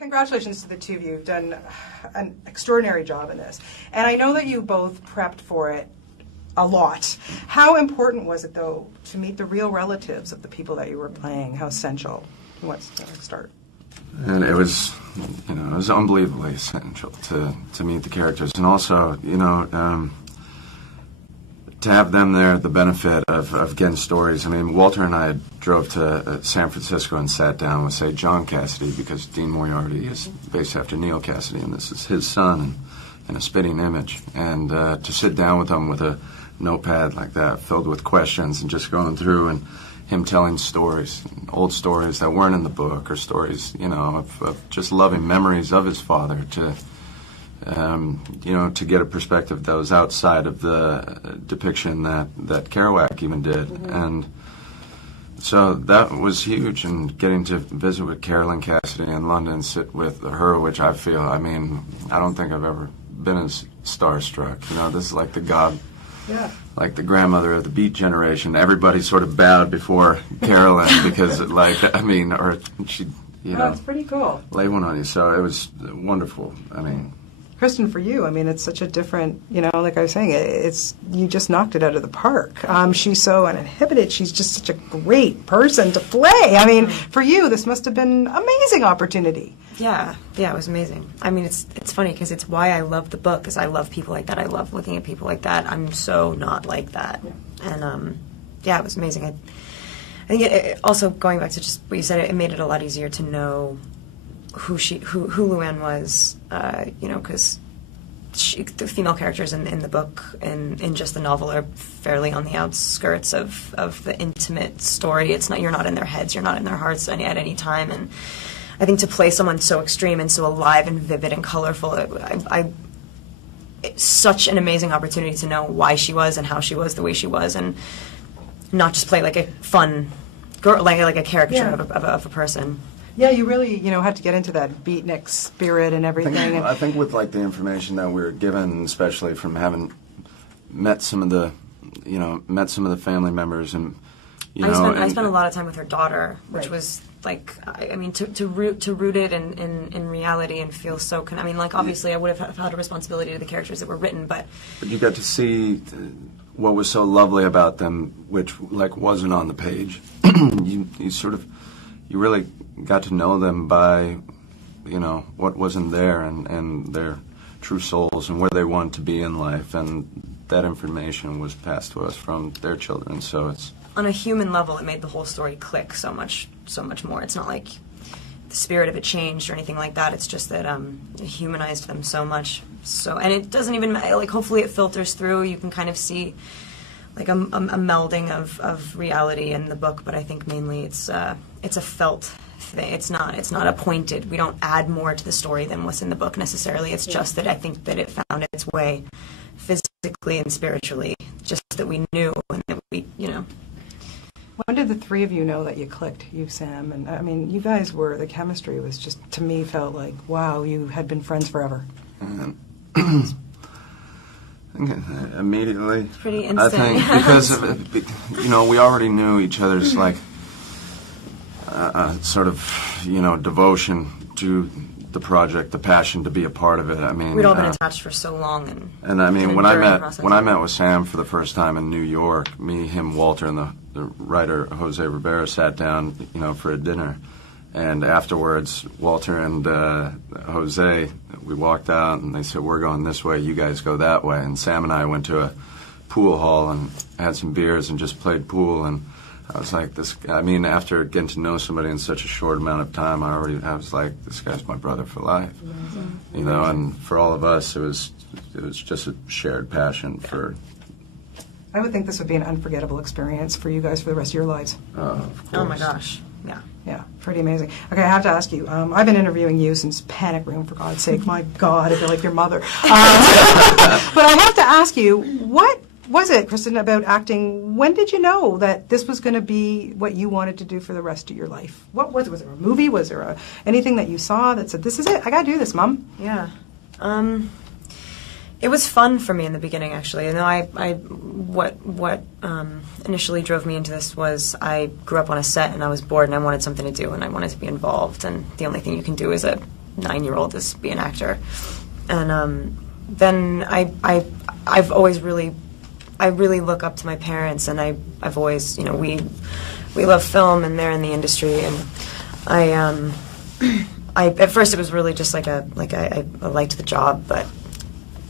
Congratulations to the two of you. You've done an extraordinary job in this. And I know that you both prepped for it a lot. How important was it, though, to meet the real relatives of the people that you were playing? How essential? Who wants to start? And it was, it was unbelievably essential to meet the characters. And also, to have them there, the benefit of getting stories. I mean, Walter and I drove to San Francisco and sat down with, say, John Cassidy, because Dean Moriarty is based after Neil Cassidy, and this is his son and a spitting image. And to sit down with him with a notepad like that, filled with questions, and just going through and him telling stories, old stories that weren't in the book, or stories, of just loving memories of his father, to get a perspective that was outside of the depiction that Kerouac even did. Mm-hmm. And so that was huge, and getting to visit with Carolyn Cassidy in London, sit with her, which I don't think I've ever been as starstruck. This is like the god, like the grandmother of the Beat generation. Everybody sort of bowed before Carolyn because, or she, it's pretty cool. Lay one on you. So it was wonderful. Kristen, for you, it's such a different, like I was saying, you just knocked it out of the park. She's so uninhibited. She's just such a great person to play. For you, this must have been an amazing opportunity. Yeah, it was amazing. It's funny because it's why I love the book, because I love people like that. I love looking at people like that. I'm so not like that. Yeah. And, it was amazing. I think it also, going back to just what you said, it made it a lot easier to know who Luann was, because the female characters in the book and in just the novel are fairly on the outskirts of the intimate story. You're not in their heads, you're not in their hearts at any time. And I think to play someone so extreme and so alive and vivid and colorful, it's such an amazing opportunity to know why she was and how she was the way she was, and not just play like a fun girl, like a caricature of a person. Yeah, you really, had to get into that beatnik spirit and everything. I think with the information that we were given, especially from having met some of the family members, and I spent a lot of time with her daughter, which was to root it in reality and feel so. Obviously, I would have had a responsibility to the characters that were written, but you got to see what was so lovely about them, which wasn't on the page. You really got to know them by, what wasn't there, and their true souls and where they want to be in life, and that information was passed to us from their children. So it's on a human level, it made the whole story click so much more. It's not like the spirit of it changed or anything like that. It's just that it humanized them so much. So, and it doesn't even hopefully it filters through. You can kind of see a melding of reality in the book, but I think mainly it's a felt thing. It's not appointed. We don't add more to the story than what's in the book necessarily. It's just that I think that it found its way physically and spiritually, just that we knew, and that we, When did the three of you know that you clicked, you, Sam? And you guys the chemistry was just, to me, felt like, wow, you had been friends forever. Immediately. Pretty instant. I think because we already knew each other's sort of devotion to the project, the passion to be a part of it. We'd all been attached for so long, and when I met with Sam for the first time in New York, me, him, Walter, and the writer Jose Rivera sat down, for a dinner. And afterwards, Walter and Jose, we walked out, and they said, "We're going this way, you guys go that way." And Sam and I went to a pool hall and had some beers and just played pool. And I was like, after getting to know somebody in such a short amount of time, I was like, this guy's my brother for life. Mm-hmm. And for all of us, it was just a shared passion for. I would think this would be an unforgettable experience for you guys for the rest of your lives. Of course. Oh my gosh. Yeah. Yeah, pretty amazing. Okay, I have to ask you, I've been interviewing you since Panic Room, for God's sake. My God, I feel like your mother. But I have to ask you, what was it, Kristen, about acting? When did you know that this was going to be what you wanted to do for the rest of your life? What was it? Was there a movie? Was there anything that you saw that said, this is it, I got to do this, Mom? Yeah. It was fun for me in the beginning, actually. What initially drove me into this was I grew up on a set and I was bored and I wanted something to do and I wanted to be involved. And the only thing you can do as a 9-year-old is be an actor. And then I've always really, I really look up to my parents, and I've always, you know, we love film, and they're in the industry, and I at first it was really just I liked the job, but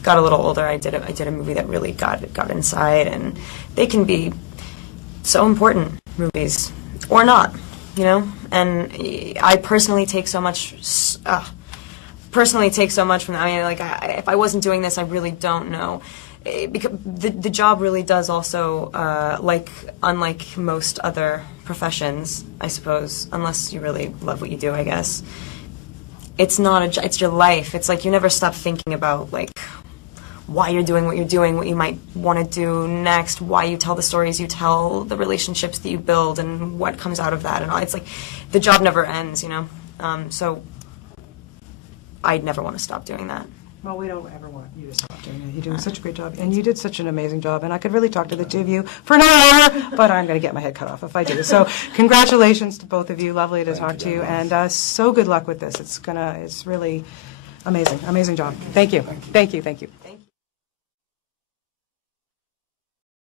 got a little older. I did a movie that really got inside, and they can be so important, movies, or not, you know. And I personally take so much from them. I mean, like, if I wasn't doing this, I really don't know. Because the job really does also, unlike most other professions, I suppose, unless you really love what you do, I guess. It's not a job, it's your life. It's like you never stop thinking about, like, why you're doing, what you might want to do next, why you tell the stories you tell, the relationships that you build, and what comes out of that, and all. It's like the job never ends, you know. So I'd never want to stop doing that. Well, we don't ever want you to stop doing it. You're doing such a great job, and you did such an amazing job, and I could really talk to the two of you for an hour, but I'm going to get my head cut off if I do. So congratulations to both of you. Lovely to talk to you, and so good luck with this. It's really amazing job. Thank you. Thank you.